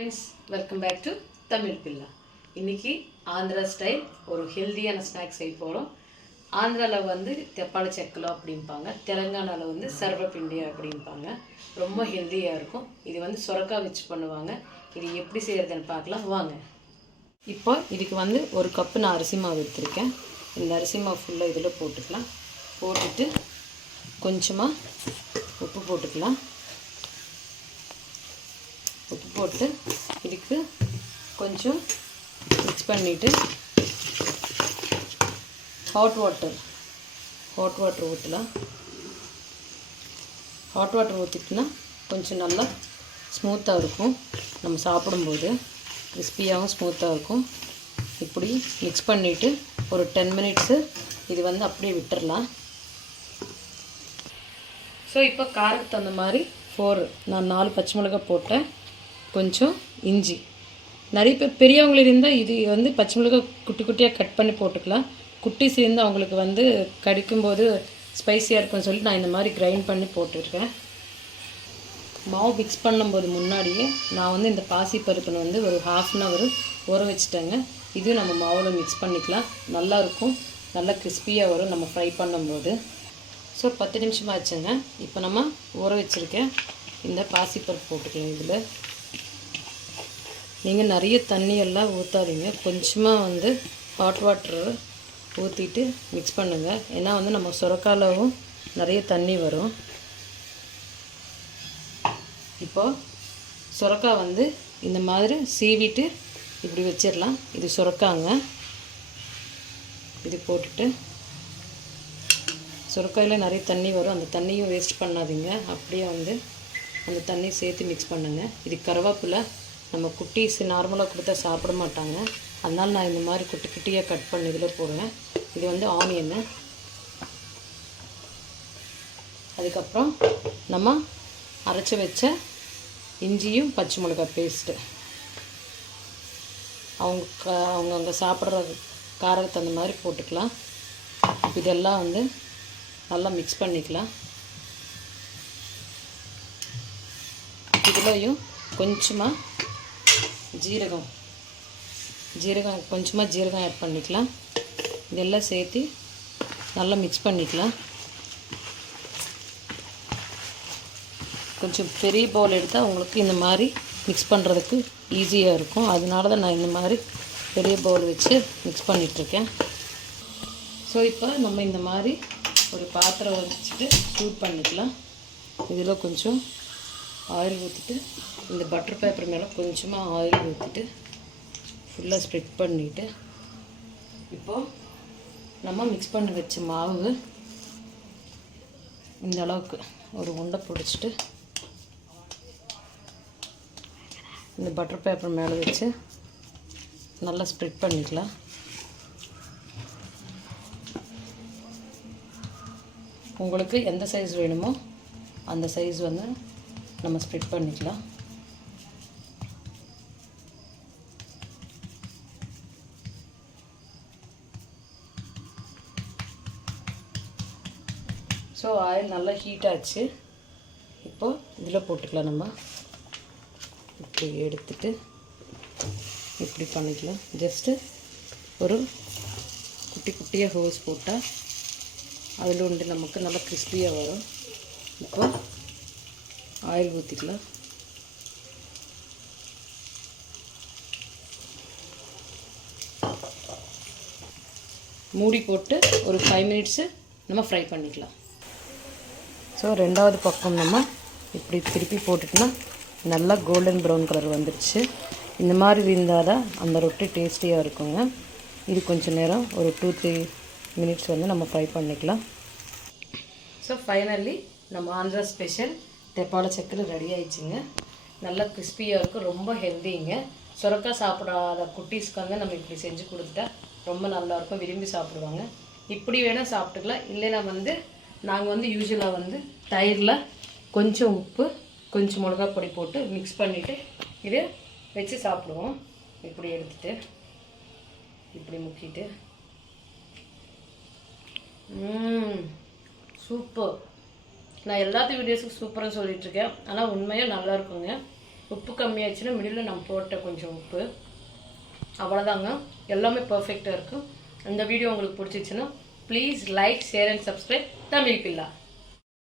Friends, welcome back to Tamil Billa. இன்றைக்கி Andhra style ஒரு ஹெல்த்தியான ஸ்நாக்ஸ் செய்ய போகிறோம். ஆந்திராவில் வந்து தெப்பாளி செக்கலோ அப்படிம்பாங்க, தெலுங்கானாவில் வந்து சர்வப்பிண்டி அப்படிம்பாங்க. ரொம்ப ஹெல்த்தியாக இருக்கும். இது வந்து சுரக்காய் வச்சு பண்ணுவாங்க. இது எப்படி செய்கிறதுன்னு பார்க்கலாம் வாங்க. இப்போ இதுக்கு வந்து ஒரு கப்பு நான் அரிசி மாவு எடுத்துருக்கேன். இந்த அரிசி மாவு ஃபுல்லாக இதில் போட்டுக்கலாம். போட்டுட்டு கொஞ்சமாக உப்பு போட்டுக்கலாம். உப்பு போட்டு இதுக்கு கொஞ்சம் மிக்ஸ் பண்ணிவிட்டு ஹாட் வாட்டர் ஊற்றலாம். ஹாட் வாட்டர் ஊற்றிட்டுனா கொஞ்சம் நல்லா ஸ்மூத்தாக இருக்கும். நம்ம சாப்பிடும்போது கிறிஸ்பியாகவும் ஸ்மூத்தாக இருக்கும். இப்படி மிக்ஸ் பண்ணிவிட்டு ஒரு 10 மினிட்ஸு இது வந்து அப்படியே விட்டுடலாம். ஸோ இப்போ காரத்துக்கு தகுந்த மாதிரி நான் 4 பச்சை மிளகாய் போட்டேன். கொஞ்சம் இஞ்சி. நிறைய பேர் பெரியவங்கள இருந்தால் இது வந்து பச்சை மிளகாய் குட்டி குட்டியாக கட் பண்ணி போட்டுக்கலாம். குட்டி சேர்ந்து அவங்களுக்கு வந்து கடிக்கும்போது ஸ்பைஸியாக இருக்குன்னு சொல்லி நான் இந்த மாதிரி கிரைண்ட் பண்ணி போட்டுருக்கேன். மாவு மிக்ஸ் பண்ணும்போது முன்னாடியே நான் வந்து இந்த பாசி பருப்புன்னு வந்து ஒரு 1/2 hour ஊற வச்சுட்டேங்க. இது நம்ம மாவில் மிக்ஸ் பண்ணிக்கலாம். நல்லாயிருக்கும், நல்லா கிறிஸ்பியாக வரும் நம்ம ஃப்ரை பண்ணும்போது. ஸோ 10 நிமிஷமாக ஆச்சுங்க. இப்போ நம்ம ஊற வச்சுருக்கேன் இந்த பாசிப்பருப்பு போட்டுக்கலாம். இதில் நீங்கள் நிறைய தண்ணியெல்லாம் ஊற்றாதீங்க, கொஞ்சமாக வந்து ஹாட் வாட்டர் ஊற்றிட்டு மிக்ஸ் பண்ணுங்கள். ஏன்னா வந்து நம்ம சுரக்காலவும் நிறைய தண்ணி வரும். இப்போது சுரக்காய் வந்து இந்த மாதிரி சீவிட்டு இப்படி வச்சிடலாம். இது சுரக்காங்க. இது போட்டுட்டு சுரக்காயில் நிறைய தண்ணி வரும், அந்த தண்ணியும் வேஸ்ட் பண்ணாதீங்க. அப்படியே வந்து அந்த தண்ணி சேர்த்து மிக்ஸ் பண்ணுங்கள். இது கருவேப்பிலை. நம்ம குட்டீஸ் நார்மலாக கொடுத்தா சாப்பிட மாட்டாங்க, அதனால் நான் இந்த மாதிரி குட்டி குட்டியாக கட் பண்ணி இதில் போடுவேன். இது வந்து ஆனியன்னு. அதுக்கப்புறம் நம்ம அரைச்சி வச்ச இஞ்சியும் பச்சை மிளகாய் பேஸ்ட்டு. அவங்க சாப்பிட்ற காரத்துக்கு அந்த மாதிரி போட்டுக்கலாம். இதெல்லாம் வந்து நல்லா மிக்ஸ் பண்ணிக்கலாம். இதுலேயும் கொஞ்சமாக ஜீரகம் ஆட் பண்ணிக்கலாம். இதெல்லாம் சேர்த்து நல்லா மிக்ஸ் பண்ணிக்கலாம். கொஞ்சம் பெரிய பவுல் எடுத்தால் உங்களுக்கு இந்த மாதிரி மிக்ஸ் பண்ணுறதுக்கு ஈஸியாக இருக்கும். அதனால தான் நான் இந்த மாதிரி பெரிய பவுல் வச்சு மிக்ஸ் பண்ணிகிட்ருக்கேன். ஸோ இப்போ நம்ம இந்த மாதிரி ஒரு பாத்திரம் வச்சுட்டு சூட் பண்ணிக்கலாம். இதில் கொஞ்சம் ஆயில் ஊற்றிட்டு இந்த பட்டர் பேப்பர் மேலே கொஞ்சமாக ஆயில் ஊற்றிட்டு ஃபுல்லாக ஸ்ப்ரெட் பண்ணிவிட்டு இப்போது நம்ம மிக்ஸ் பண்ணி வச்ச மாவு இந்த அளவுக்கு ஒரு உண்டை பிடிச்சிட்டு இந்த பட்டர் பேப்பர் மேலே வச்சு நல்லா ஸ்ப்ரெட் பண்ணிக்கலாம். உங்களுக்கு எந்த சைஸ் வேணுமோ அந்த சைஸ் வந்து நம்ம ஸ்ப்ரெட் பண்ணிக்கலாம். ஸோ ஆயில் நல்லா ஹீட் ஆச்சு. இப்போது இதில் போட்டுக்கலாம். நம்ம இப்படி எடுத்துட்டு இப்படி பண்ணிக்கலாம். ஜஸ்ட்டு ஒரு குட்டி குட்டியாக ஹோஸ் போட்டால் அதில் ஒன்று நமக்கு நல்லா கிறிஸ்பியாக வரும். இப்போ ஆயில் ஊற்றிக்கலாம். மூடி போட்டு ஒரு 5 மினிட்ஸு நம்ம ஃப்ரை பண்ணிக்கலாம். ஸோ ரெண்டாவது பக்கம் நம்ம இப்படி திருப்பி போட்டுட்டோன்னா நல்லா கோல்டன் ப்ரௌன் கலர் வந்துடுச்சு. இந்த மாதிரி இருந்தால் தான் அந்த ரொட்டி டேஸ்டியாக இருக்குங்க. இது கொஞ்சம் நேரம் ஒரு 2-3 மினிட்ஸ் வந்து நம்ம ஃப்ரை பண்ணிக்கலாம். ஸோ ஃபைனலி நம்ம ஆந்திரா ஸ்பெஷல் தெப்பாளி செக்கல் ரெடி ஆயிடுச்சுங்க. நல்லா கிறிஸ்பியாக இருக்கும், ரொம்ப ஹெல்த்திங்க. சுரக்காய் சாப்பிடாத குட்டீஸ்க்கு வந்து நம்ம இப்படி செஞ்சு கொடுத்துட்டா ரொம்ப நல்லாயிருக்கும், விரும்பி சாப்பிடுவாங்க. இப்படி வேணால் சாப்பிட்டுக்கலாம். இல்லைன்னா வந்து நாங்கள் வந்து யூஸ்வலாக வந்து தயிரில் கொஞ்சம் உப்பு கொஞ்சம் மிளகாய் பொடி போட்டு மிக்ஸ் பண்ணிவிட்டு இதை வச்சு சாப்பிடுவோம். இப்படி எடுத்துகிட்டு இப்படி முக்கிட்டு சூப்பர். நான் எல்லாத்து வீடியோஸுக்கும் சூப்பராக சொல்லிகிட்ருக்கேன், ஆனால் உண்மையாக நல்லா இருக்குங்க. உப்பு கம்மியாச்சுன்னா மிடில் நம்ம போட்ட கொஞ்சம் உப்பு, அவ்வளோதாங்க. எல்லாமே பர்ஃபெக்டாக இருக்குது. இந்த வீடியோ உங்களுக்கு பிடிச்சிச்சுன்னா please like, share and subscribe Tamil Billa.